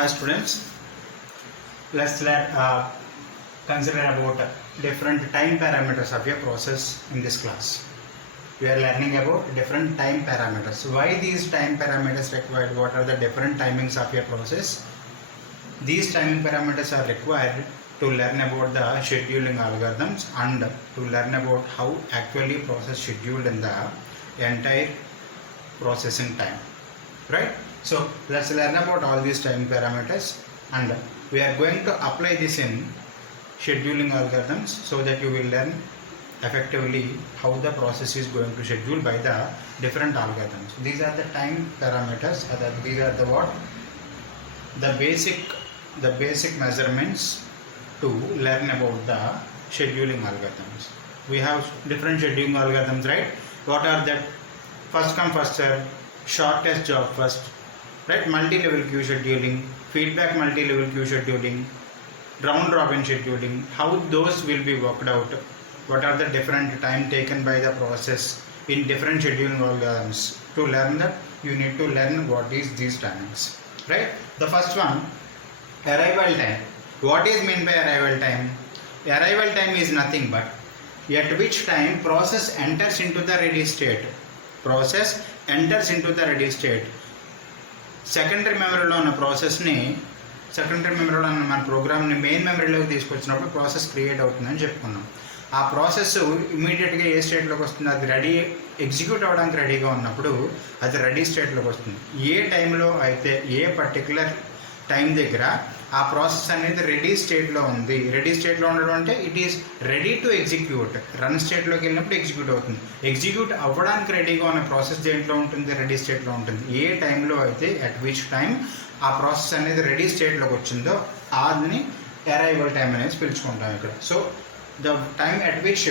Hi students, let's consider about different time parameters of a process in this class. We are learning about different time parameters. Why these time parameters required? What are the different timings of a process? These timing parameters are required to learn about the scheduling algorithms and to learn about how actually process scheduled in the entire processing time. Right? So let's learn about all these time parameters, and we are going to apply this in scheduling algorithms so that you will learn effectively how the process is going to schedule by the different algorithms. These are the time parameters. These are the what? The basic measurements to learn about the scheduling algorithms. We have different scheduling algorithms, right? What are that? First come first serve, shortest job first, right? Multi-level queue scheduling, feedback multi-level queue scheduling, round robin scheduling, how those will be worked out. What are the different time taken by the process in different scheduling algorithms? To learn that, you need to learn what is these timings, right? The first one, arrival time. What is meant by arrival time? Arrival time is nothing but at which time process enters into the ready state. Process enters into the ready state. Secondary మెమరీలో ఉన్న ప్రాసెస్ని మన ప్రోగ్రామ్ని main మెమరీలోకి తీసుకొచ్చినప్పుడు process create అవుతుందని చెప్పుకున్నాం. ఆ process ఇమీడియట్గా ఏ స్టేట్లోకి వస్తుంది? అది రెడీ ఎగ్జిక్యూట్ అవ్వడానికి రెడీగా ఉన్నప్పుడు అది రెడీ స్టేట్లోకి వస్తుంది. ఏ టైంలో అయితే ఏ పర్టికులర్ టైం దగ్గర ఆ ప్రాసెస్ అనేది రెడీ స్టేట్లో ఉంది. రెడీ స్టేట్లో ఉండడం అంటే it is ready to execute. Run స్టేట్లోకి వెళ్ళినప్పుడు ఎగ్జిక్యూట్ అవుతుంది. ఎగ్జిక్యూట్ అవ్వడానికి రెడీగా ఉన్న ప్రాసెస్ దేంట్లో ఉంటుంది? రెడీ స్టేట్లో ఉంటుంది. ఏ టైంలో అయితే అట్ విచ్ టైం ఆ ప్రాసెస్ అనేది రెడీ స్టేట్లోకి వచ్చిందో దాన్ని అరైవల్ టైం అనేది పిలుచుకుంటాం ఇక్కడ. So the time at which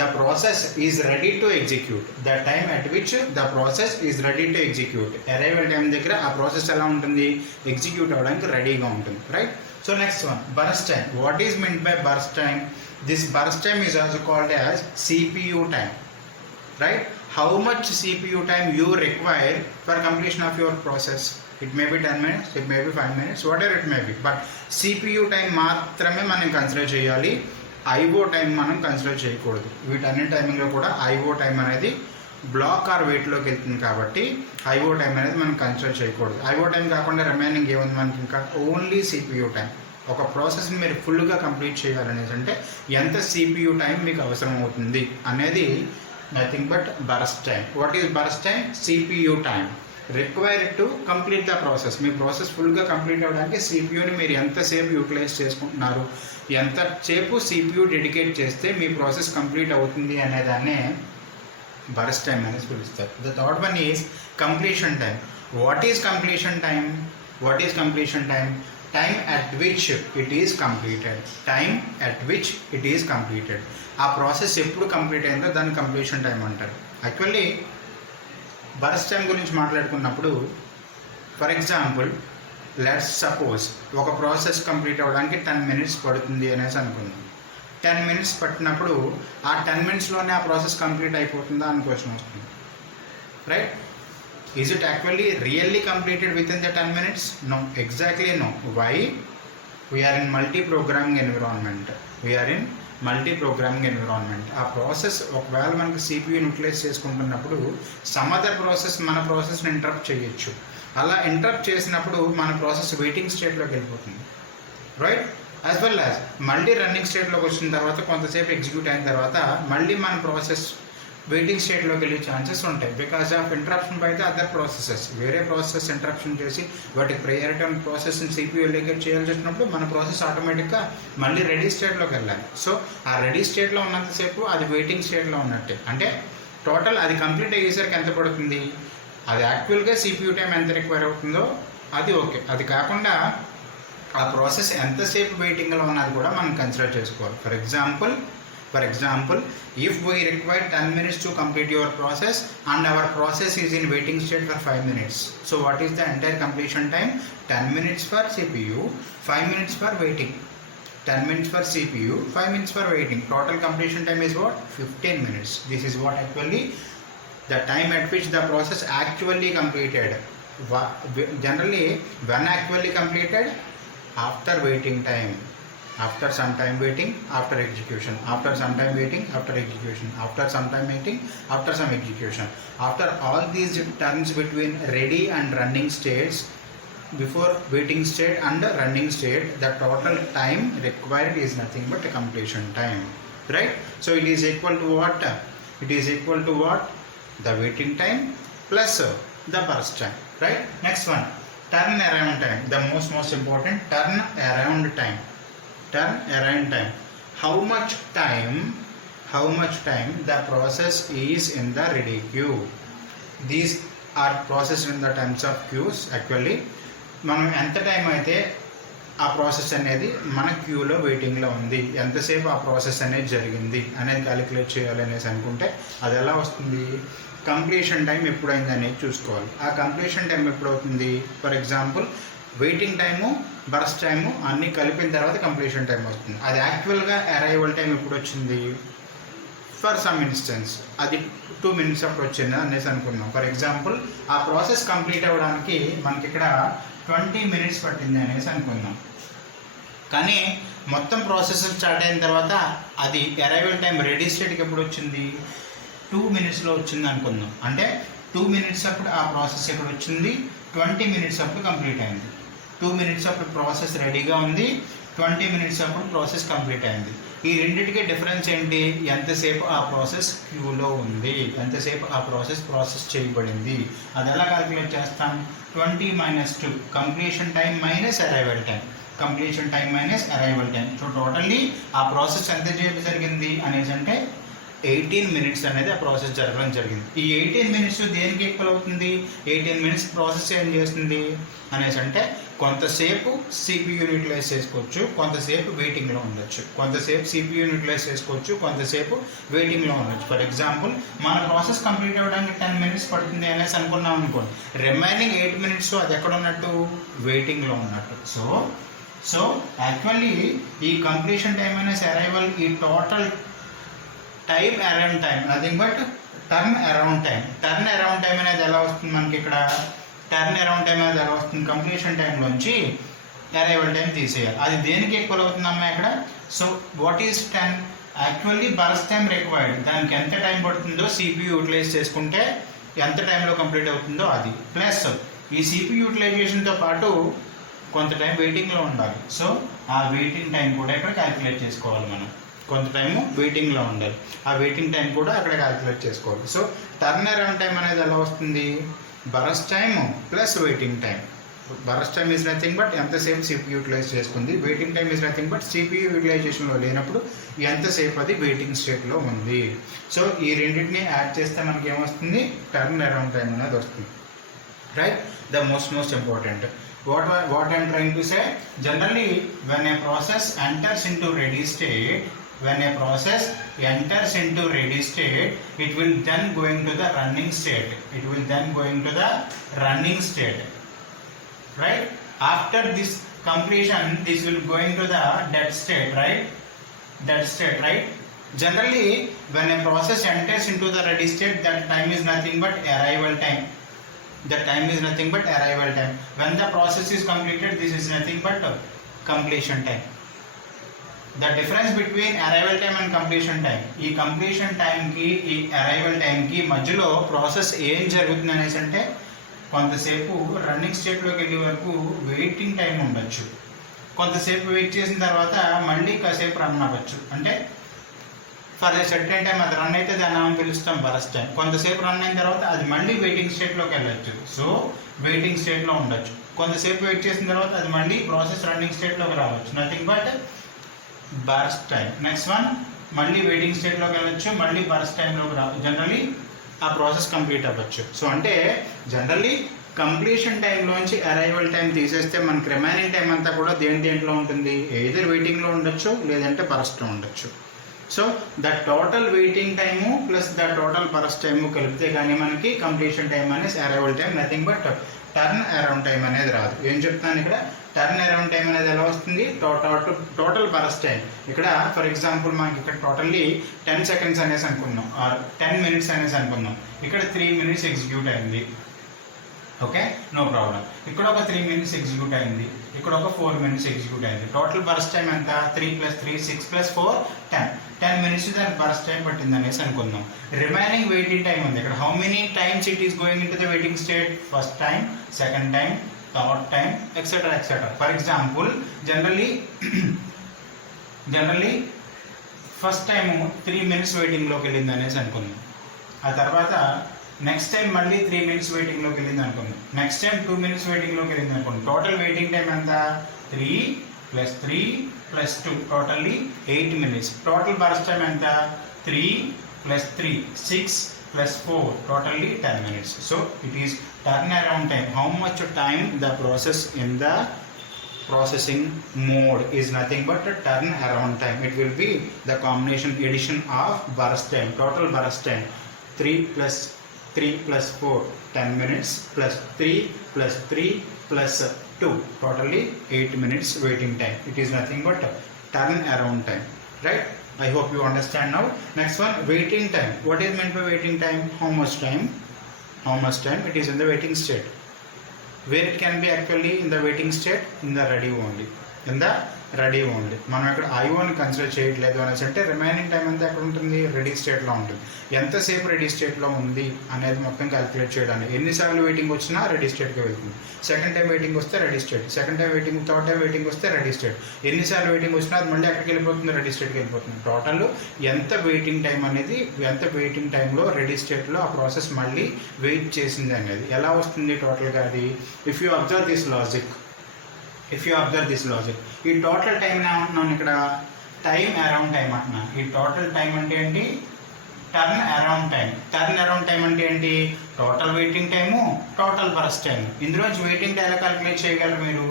the process is ready to execute, the time at which the process is ready to execute, arrival time దగ్గర ఆ ప్రాసెస్ ఎలా ఉంటుంది? ఎగ్జిక్యూట్ అవ్వడానికి రెడీగా ఉంటుంది, right? So next one, burst time. What is meant by burst time? This burst time is also called as CPU time, right? How much CPU time you require for completion of your process? It may be 10 minutes, it may be 5 minutes, whatever it may be, but CPU time మాత్రమే మనం consider చేయాలి. IO time మనం consider చేయకూడదు. వీటన్ని టైమింగ్లో కూడా IO time అనేది black are వెయిట్లోకి వెళ్తుంది కాబట్టి IO time అనేది మనం కన్సిడర్ చేయకూడదు. ఐఓ టైం కాకుండా రిమైనింగ్ ఏముంది మనకి? ఇంకా ఓన్లీ సిపియూ టైం. ఒక ప్రాసెస్ని మీరు ఫుల్గా కంప్లీట్ చేయాలనేది అంటే ఎంత సిపియూ టైం మీకు అవసరం అవుతుంది అనేది nothing but burst time. What is burst time? CPU time required to complete the process. Me process ఫుల్గా కంప్లీట్ అవ్వడానికి సిపియూని మీరు ఎంతసేపు యూటిలైజ్ చేసుకుంటున్నారు, ఎంతసేపు సిపియూ డెడికేట్ చేస్తే మీ ప్రాసెస్ కంప్లీట్ అవుతుంది అనేదాన్నే బర్స్ట్ టైం అనేది పిలుస్తారు. The third one is completion time. What is completion time? What is completion time? Time at which it is completed. Time at which it is completed. ఆ process ఎప్పుడు complete అయిందో దాన్ని completion time అంటారు. Actually burst time గురించి మాట్లాడుకున్నప్పుడు, for example let's suppose ఒక process complete అవ్వడానికి 10 minutes పడుతుంది అనేసి అనుకుందాం. 10 minutes పట్టినప్పుడు ఆ 10 minutesలోనే ఆ ప్రాసెస్ కంప్లీట్ అయిపోతుందా అని క్వశ్చన్ వస్తుంది, right? Is it actually really completed with in the 10 minutes? No, exactly no. Why? We are in multi programming environment. ఆ ప్రాసెస్ ఒకవేళ మనకు సిపియూ యూటిలైజ్ చేసుకుంటున్నప్పుడు సమ్ అదర్ ప్రాసెస్ మన ప్రాసెస్ని ఇంటరప్ట్ చేయొచ్చు. అలా ఇంటరప్ట్ చేసినప్పుడు మన ప్రాసెస్ వెయిటింగ్ స్టేట్లోకి వెళ్ళిపోతుంది, రైట్? యాజ్ వెల్ యాజ్ మళ్ళీ రన్నింగ్ స్టేట్లోకి వచ్చిన తర్వాత కొంతసేపు ఎగ్జిక్యూట్ అయిన తర్వాత మళ్ళీ మన ప్రాసెస్ వెయిటింగ్ స్టేట్లోకి వెళ్ళే ఛాన్సెస్ ఉంటాయి. Because of interruption by the other processes. వేరే ప్రాసెస్ ఇంటరప్షన్ చేసి వాటికి ప్రయారిటీ ఉన్న ప్రాసెస్ని సిపియూ ఎలిగేట్ చేయాల్సి వచ్చినప్పుడు మన ప్రాసెస్ ఆటోమేటిక్గా మళ్ళీ రెడీ స్టేట్లోకి వెళ్ళాలి. సో ఆ రెడీ స్టేట్లో ఉన్నంతసేపు అది వెయిటింగ్ స్టేట్లో ఉన్నట్టే. అంటే టోటల్ అది కంప్లీట్ అయ్యేసరికి ఎంత పడుతుంది? అది యాక్చువల్గా సిపియూ టైం ఎంత రిక్వైర్ అవుతుందో అది ఓకే. అది కాకుండా ఆ ప్రాసెస్ ఎంతసేపు వెయిటింగ్లో ఉన్నది కూడా మనం కన్సిడర్ చేసుకోవాలి. For example, if we require 10 minutes to complete your process and our process is in waiting state for 5 minutes. So what is the entire completion time? 10 minutes for CPU, 5 minutes for waiting. 10 minutes for CPU, 5 minutes for waiting. Total completion time is what? 15 minutes. This is what actually the time at which the process actually completed. generally when actually completed, after waiting time, after some time waiting, after execution, after some time waiting, after execution, after some time waiting, after some execution. After all these terms between ready and running states, before waiting state and running state, the total time required is nothing but a completion time, right? So it is equal to what? It is equal to what? The waiting time plus the burst time, right? Next one, turn around time, the most important, turn around time. Turn around time, how much time the process is in the ready queue. These are processed in the terms of queues. Actually మనం ఎంత time అయితే ఆ process అనేది మన క్యూలో వెయిటింగ్లో ఉంది, ఎంతసేపు ఆ ప్రాసెస్ అనేది జరిగింది అనేది క్యాలిక్యులేట్ చేయాలి అనేసి అనుకుంటే అది ఎలా వస్తుంది? కంప్లీషన్ టైం ఎప్పుడైంది అనేది చూసుకోవాలి. ఆ కంప్లీషన్ టైం ఎప్పుడవుతుంది? For example waiting time, burst time అన్నీ కలిపిన తర్వాత కంప్లీషన్ టైం వస్తుంది. అది యాక్చువల్గా అరైవల్ టైం ఎప్పుడు వచ్చింది? ఫర్ సమ్ ఇన్స్టెన్స్ అది 2 minutes అప్పుడు వచ్చింది అనేసి అనుకున్నాం. ఫర్ ఎగ్జాంపుల్ ఆ ప్రాసెస్ కంప్లీట్ అవ్వడానికి మనకి ఇక్కడ 20 minutes పట్టింది అనేసి అనుకుందాం. కానీ మొత్తం ప్రాసెస్ స్టార్ట్ అయిన తర్వాత అది అరైవల్ టైం రెడీ స్టేట్కి ఎప్పుడు వచ్చింది? 2 minutesలో వచ్చింది అనుకుందాం. అంటే 2 minutes అప్పుడు ఆ ప్రాసెస్ ఎప్పుడు వచ్చింది? 20 minutes అప్పుడు కంప్లీట్ అయింది. 2 minutes అప్పుడు ప్రాసెస్ రెడీగా ఉంది, 20 minutes అప్పుడు ప్రాసెస్ కంప్లీట్ అయింది. ఈ రెండింటికి డిఫరెన్స్ ఏంటి? ఎంతసేపు ఆ ప్రాసెస్ క్యూలో ఉంది, ఎంతసేపు ఆ ప్రాసెస్ చేయబడింది. అది ఎలా క్యాలిక్యులేట్ చేస్తాం? 20 - 2 completion time minus arrival time, completion time minus arrival time. So totally ఆ ప్రాసెస్ ఎంత జరిగింది అనేసి అంటే 18 minutes అనేది ఆ ప్రాసెస్ జరగడం జరిగింది. ఈ 18 minutes దేనికి ఈక్వల్ అవుతుంది? 18 minutes ప్రాసెస్ ఏం చేస్తుంది అనేసి అంటే కొంతసేపు CPU యూటిలైజ్ చేసుకోవచ్చు, కొంతసేపు వెయిటింగ్లో ఉండొచ్చు. కొంతసేపు CPU యూటిలైజ్ చేసుకోవచ్చు, కొంతసేపు వెయిటింగ్లో ఉండొచ్చు. ఫర్ ఎగ్జాంపుల్ మన ప్రాసెస్ కంప్లీట్ అవ్వడానికి 10 minutes పడుతుంది అనేసి అనుకున్నాం అనుకోండి, రిమైనింగ్ 8 minutes అది ఎక్కడ ఉన్నట్టు? వెయిటింగ్లో ఉన్నట్టు. సో యాక్చువల్లీ ఈ కంప్లీషన్ టైం అనేసి అరైవల్, ఈ total time around time nothing but turn around time. Turn around time అనేది ఎలా వస్తుంది మనకి ఇక్కడ? టర్న్ అరౌండ్ టైం అనేది ఎలా వస్తుంది? కంప్లీషన్ టైంలోంచి అరైవల్ టైం తీసేయాలి. అది దేనికి ఈక్వల్ అవుతుందమ్మా ఇక్కడ? So what is 10? Actually burst time required, దానికి ఎంత టైం పడుతుందో CPU యూటిలైజ్ చేసుకుంటే ఎంత టైంలో కంప్లీట్ అవుతుందో అది, ప్లస్ ఈ CPU యూటిలైజేషన్తో పాటు కొంత టైం వెయిటింగ్లో ఉండాలి. సో ఆ వెయిటింగ్ టైం కూడా ఇక్కడ క్యాలిక్యులేట్ చేసుకోవాలి మనం. కొంత టైము వెయిటింగ్లో ఉండాలి, ఆ వెయిటింగ్ టైం కూడా అక్కడ క్యాలిక్యులేట్ చేసుకోవాలి. సో టర్న్ అరౌండ్ టైం అనేది ఎలా వస్తుంది? Burst time plus waiting time. Burst time is nothing but ఎంతసేపు CPU యూటిలైజ్ చేసుకుంది, waiting time is nothing but CPU యూటిలైజేషన్లో లేనప్పుడు ఎంతసేపు అది వెయిటింగ్ స్టేట్లో ఉంది. సో ఈ రెండింటిని యాడ్ చేస్తే మనకి ఏమొస్తుంది? టర్న్ అరౌండ్ టైం అనేది వస్తుంది, right? The most important. What I am trying to say, generally when a process enters into ready state, it will then going to the running state. Right? After this completion, this will going to the dead state, right? Generally when a process enters into the ready state, that time is nothing but arrival time. When the process is completed, this is nothing but completion time. The difference between arrival time and completion time, ఈ completion time కి ఈ arrival time కి మధ్యలో process ఏం జరుగుతుంది అనేసి అంటే కొంతసేపు రన్నింగ్ స్టేట్లోకి వెళ్ళే వరకు వెయిటింగ్ టైం ఉండొచ్చు, కొంతసేపు వెయిట్ చేసిన తర్వాత మళ్ళీ కాసేపు రన్ అవ్వచ్చు. అంటే ఫర్ సర్టెన్ టైం అది రన్ అయితే దాన్ని మనం పిలుస్తాం బరస్ట్ టైం. కొంతసేపు రన్ అయిన తర్వాత అది మళ్ళీ వెయిటింగ్ స్టేట్లోకి వెళ్ళచ్చు, సో వెయిటింగ్ స్టేట్లో ఉండొచ్చు. కొంతసేపు వెయిట్ చేసిన తర్వాత అది మళ్ళీ ప్రాసెస్ రన్నింగ్ స్టేట్లోకి రావచ్చు, nothing but burst time. Next one మళ్ళీ వెయిటింగ్ స్టేట్లోకి వెళ్ళచ్చు, మళ్ళీ బరస్ట్ టైంలోకి రావచ్చు. జనరలీ ఆ ప్రాసెస్ కంప్లీట్ అవ్వచ్చు. సో అంటే జనరలీ కంప్లీషన్ టైంలోంచి అరైవల్ టైం తీసేస్తే మనకి రిమైనింగ్ టైం అంతా కూడా దేంట్లో ఉంటుంది? ఏదర్ వెయిటింగ్లో ఉండొచ్చు, లేదంటే బరస్ట్లో ఉండొచ్చు. So the total waiting time plus the total burst time కలిపితే కానీ మనకి కంప్లీషన్ టైం అనేది arrival time, nothing but turn around time అనేది రాదు. ఏం చెప్తాను ఇక్కడ? టర్న్ అరౌండ్ టైం అనేది ఎలా వస్తుంది? Total burst time. ఇక్కడ ఫర్ ఎగ్జాంపుల్ మనకి ఇక్కడ టోటల్లీ 10 seconds అనేసి అనుకుందాం, 10 minutes అనేసి అనుకుందాం. ఇక్కడ 3 minutes ఎగ్జిక్యూట్ అయింది. Okay, no problem. ఇక్కడ ఒక 3 minutes ఎగ్జిక్యూట్ అయింది, ఇక్కడ ఒక 4 minutes ఎగ్జిక్యూట్ అయింది. టోటల్ బర్స్ట్ టైం ఎంత? 3 + 3 6 + 4 10 minutes దానికి బర్స్ట్ టైం పట్టింది అనేసి అనుకుందాం. రిమైనింగ్ వెయిటింగ్ టైం ఉంది ఇక్కడ. How many times it is going in to the waiting state? First time, second time, third time, etcetera etcetera. For example generally first time 3 minutes వెయిటింగ్లోకి వెళ్ళింది అనేసి అనుకుందాం. ఆ తర్వాత నెక్స్ట్ టైం మళ్ళీ 3 minutes వెయిటింగ్లోకి వెళ్ళింది అనుకుందాం. నెక్స్ట్ టైం 2 minutes వెయిటింగ్లోకి వెళ్ళింది అనుకోండి. టోటల్ వెయిటింగ్ టైం ఎంత? 3 + 3 + 2 totally 8 minutes. Total burst time ఎంత? 3 + 3 6 + 4 totally 10 minutes. So it is turnaround time. How much time the process in the processing mode is nothing but a turnaround time. It will be the combination addition of burst time. Total burst time 3 + 3 + 4 10 minutes plus 3 + 3 + 2 totally 8 minutes waiting time. It is nothing but turnaround time, right? I hope you understand now. Next one, waiting time. What is meant by waiting time? How much time it is in the waiting state. Where it can be actually in the waiting state? In the ready only. మనం ఇక్కడ I1 consider చేయట్లేదు అనేసి అంటే remaining time అంతా ఎక్కడ ఉంటుంది? Ready స్టేట్లో ఉంటుంది. ఎంతసేపు రెడీ స్టేట్లో ఉంది అనేది మొత్తం క్యాలిక్యులేట్ చేయడానికి. ఎన్నిసార్లు వెయిటింగ్ వచ్చినా రెడీ స్టేట్కి వెళ్తుంది. సెకండ్ టైం వెయిటింగ్ వస్తే ready state, second time waiting, third time waiting వస్తే రెడీ స్టేట్. ఎన్నిసార్లు వెయిటింగ్ వచ్చినా అది మళ్ళీ ఎక్కడికి వెళ్ళిపోతుంది? రెడీ స్టేట్కి వెళ్ళిపోతుంది. టోటల్ ఎంత వెయిటింగ్ టైం అనేది, ఎంత వెయిటింగ్ టైంలో రెడీ స్టేట్లో ఆ ప్రాసెస్ మళ్ళీ వెయిట్ చేసింది అనేది ఎలా వస్తుంది టోటల్గా అది? If you observe this logic, ఈ టోటల్ టైం ఏమంటున్నాను ఇక్కడ? టైం అరౌండ్ టైం అంటున్నాను. ఈ టోటల్ టైం అంటే ఏంటి? టర్న్ అరౌండ్ టైం అంటే ఏంటి? Total waiting time, total burst time. ఇందులోంచి వెయిటింగ్ ఎలా క్యాలిక్యులేట్ చేయగలరు మీరు?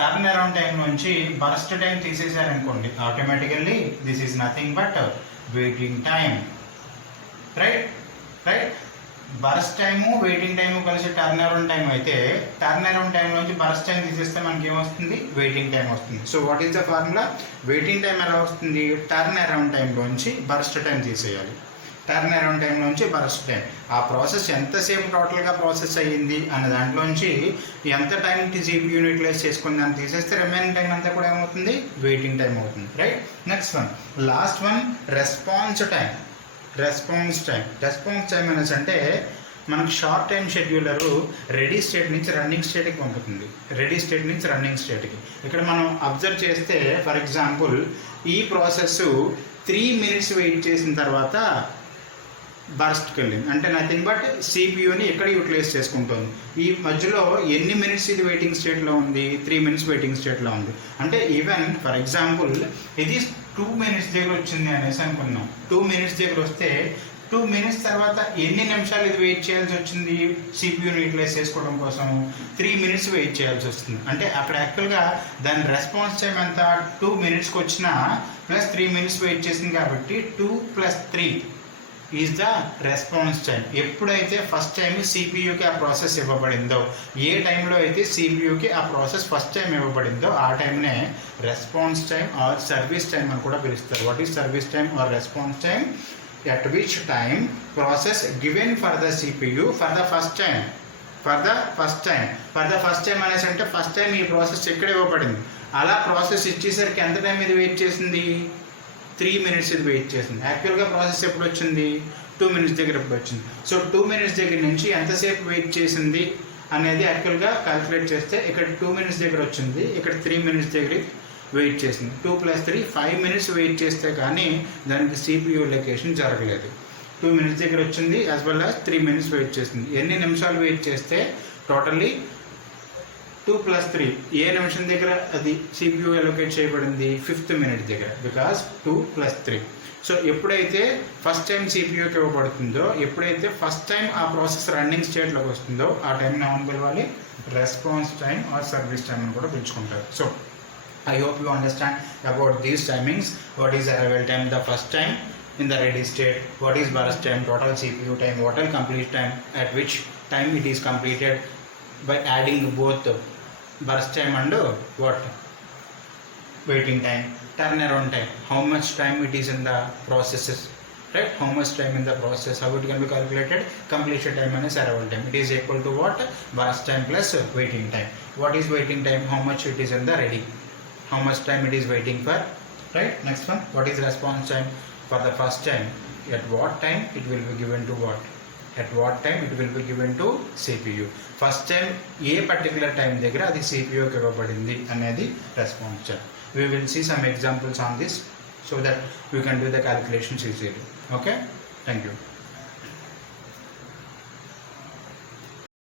టర్న్ అరౌండ్ టైం నుంచి బర్స్ట్ టైం తీసేసారనుకోండి, automatically this is nothing but waiting time, right? Burst time, waiting time కలిసి టర్న్ అరౌండ్ టైం అయితే, టర్న్ అరౌండ్ టైం నుంచి burst time తీసేస్తే మనకి ఏమొస్తుంది? వెయిటింగ్ టైం వస్తుంది. So what is the formula? Waiting time ఎలా వస్తుంది? టర్న్ అరౌండ్ టైంలోంచి బర్స్ట్ టైం తీసేయాలి. టర్న్ అరౌండ్ టైంలోంచి బర్స్ట్ టైం. ఆ ప్రాసెస్ ఎంతసేపు టోటల్గా ప్రాసెస్ అయ్యింది అన్న దాంట్లోంచి ఎంత టైం CPU యూటిలైజ్ చేసుకుని దాన్ని తీసేస్తే రిమైనింగ్ టైం అంతా కూడా ఏమవుతుంది? వెయిటింగ్ టైం అవుతుంది, right? Next one, last one, response time అనేసి అంటే మనకు షార్ట్ టైం షెడ్యూలరు రెడీ స్టేట్ నుంచి రన్నింగ్ స్టేట్కి పంపుతుంది. ఇక్కడ మనం అబ్జర్వ్ చేస్తే ఫర్ ఎగ్జాంపుల్ ఈ ప్రాసెస్ 3 minutes వెయిట్ చేసిన తర్వాత బర్స్ట్కి వెళ్ళింది. అంటే నథింగ్ బట్ CPUని ఎక్కడ యూటిలైజ్ చేసుకుంటుంది. ఈ మధ్యలో ఎన్ని మినిట్స్ ఇది వెయిటింగ్ స్టేట్లో ఉంది? 3 minutes వెయిటింగ్ స్టేట్లో ఉంది. అంటే ఈవెన్ ఫర్ ఎగ్జాంపుల్ ఇది 2 minutes దగ్గర వచ్చింది అనేసి అనుకున్నాం. 2 minutes దగ్గర వస్తే 2 minutes తర్వాత ఎన్ని నిమిషాలు ఇది వెయిట్ చేయాల్సి వచ్చింది? CPUని యూటిలైజ్ చేసుకోవడం కోసం 3 minutes వెయిట్ చేయాల్సి వస్తుంది. అంటే అక్కడ యాక్చువల్గా దాని రెస్పాన్స్ టైం ఎంత? 2 minutesకి వచ్చిన ప్లస్ 3 minutes వెయిట్ చేసింది కాబట్టి 2 + 3 ఈజ్ ద రెస్పాన్స్ టైం. ఎప్పుడైతే ఫస్ట్ టైం CPUకి ఆ ప్రాసెస్ ఇవ్వబడిందో, ఏ టైంలో అయితే CPUకి ఆ ప్రాసెస్ ఫస్ట్ టైం ఇవ్వబడిందో ఆ టైంనే response time or service time అని కూడా పిలుస్తారు. What is service time or response time? at which time process given for the CPU for the first time అనేసి అంటే ఫస్ట్ టైం ఈ ప్రాసెస్ ఎక్కడ ఇవ్వబడింది, అలా ప్రాసెస్ ఇచ్చేసరికి ఎంత టైం ఇది వెయిట్ చేసింది? 3 minutes ఇది వెయిట్ చేసింది. యాక్చువల్గా ప్రాసెస్ ఎప్పుడు వచ్చింది? 2 minutes దగ్గర ఎప్పుడు వచ్చింది? సో 2 minutes దగ్గర నుంచి ఎంతసేపు వెయిట్ చేసింది అనేది యాక్చువల్గా క్యాలిక్యులేట్ చేస్తే ఇక్కడ 2 minutes దగ్గర వచ్చింది, ఇక్కడ 3 minutes దగ్గర వెయిట్ చేసింది. 2 + 3 5 minutes వెయిట్ చేస్తే కానీ దానికి CPU లొకేషన్ జరగలేదు. 2 minutes దగ్గర వచ్చింది as well as 3 minutes wait చేసింది. ఎన్ని నిమిషాలు వెయిట్ చేస్తే టోటల్లీ 2 + 3 ఏ నిమిషం దగ్గర అది CPU అలొకేట్ చేయబడింది? 5th minute దగ్గర, బికాస్ 2 + 3. సో ఎప్పుడైతే ఫస్ట్ టైం CPUకి ఇవ్వబడుతుందో, ఎప్పుడైతే ఫస్ట్ టైం ఆ ప్రాసెస్ రన్నింగ్ స్టేట్లోకి వస్తుందో ఆ టైంని ఏమని పిలవాలి? Response time or service time అని కూడా పిలుచుకుంటారు. So I hope you understand about these timings. What is arrival time? The first time in the ready state. What is burst time? Total CPU time. What is complete time? At which time it is completed by adding both burst time and what? Waiting time. Turnaround time. How much time it is in the processes? right? How much time in the process, how it can be calculated? Completion time minus arrival time. It is equal to what? Burst time plus waiting time. What is waiting time? How much it is in the ready, how much time it is waiting for, right? Next one, what is response time? For the first time, at what time it will be given to what? At what time it will be given to CPU. First time A particular time దగ్గర అది CPU కి ఇవ్వబడింది అనేది response time. We will see some examples on this so that we can do the calculations easily. Okay, thank you.